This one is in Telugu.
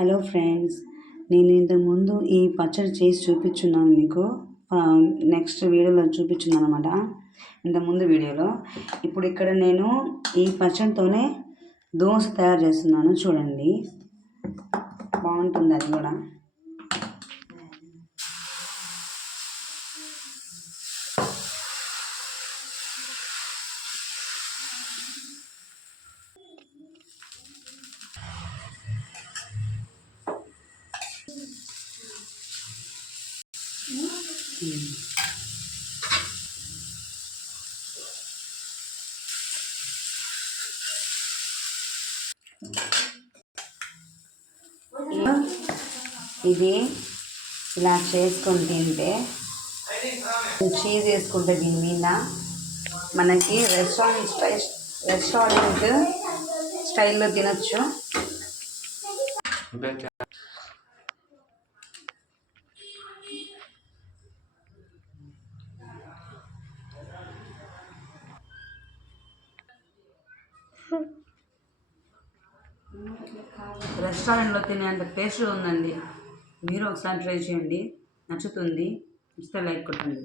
హలో ఫ్రెండ్స్, నేను ఇంతకుముందు ఈ పచ్చడి చేసి చూపించున్నాను మీకు. నెక్స్ట్ వీడియోలో చూపించున్నాను అనమాట, ఇంతకుముందు వీడియోలో. ఇప్పుడు ఇక్కడ నేను ఈ పచ్చడితోనే దోశ తయారు చేస్తున్నాను, చూడండి. బాగుంటుంది అది కూడా. ఇది ఇలా చేసుకొని తింటే, చీజ్ వేసుకుంటే దీని మీద మనకి రెస్టారెంట్ స్టైల్లో తినొచ్చు. రెస్టారెంట్లో తినేంత టేస్ట్ ఉందండి. మీరు ఒకసారి ట్రై చేయండి, నచ్చుతుంది. ఇస్తే లైక్ కొట్టండి.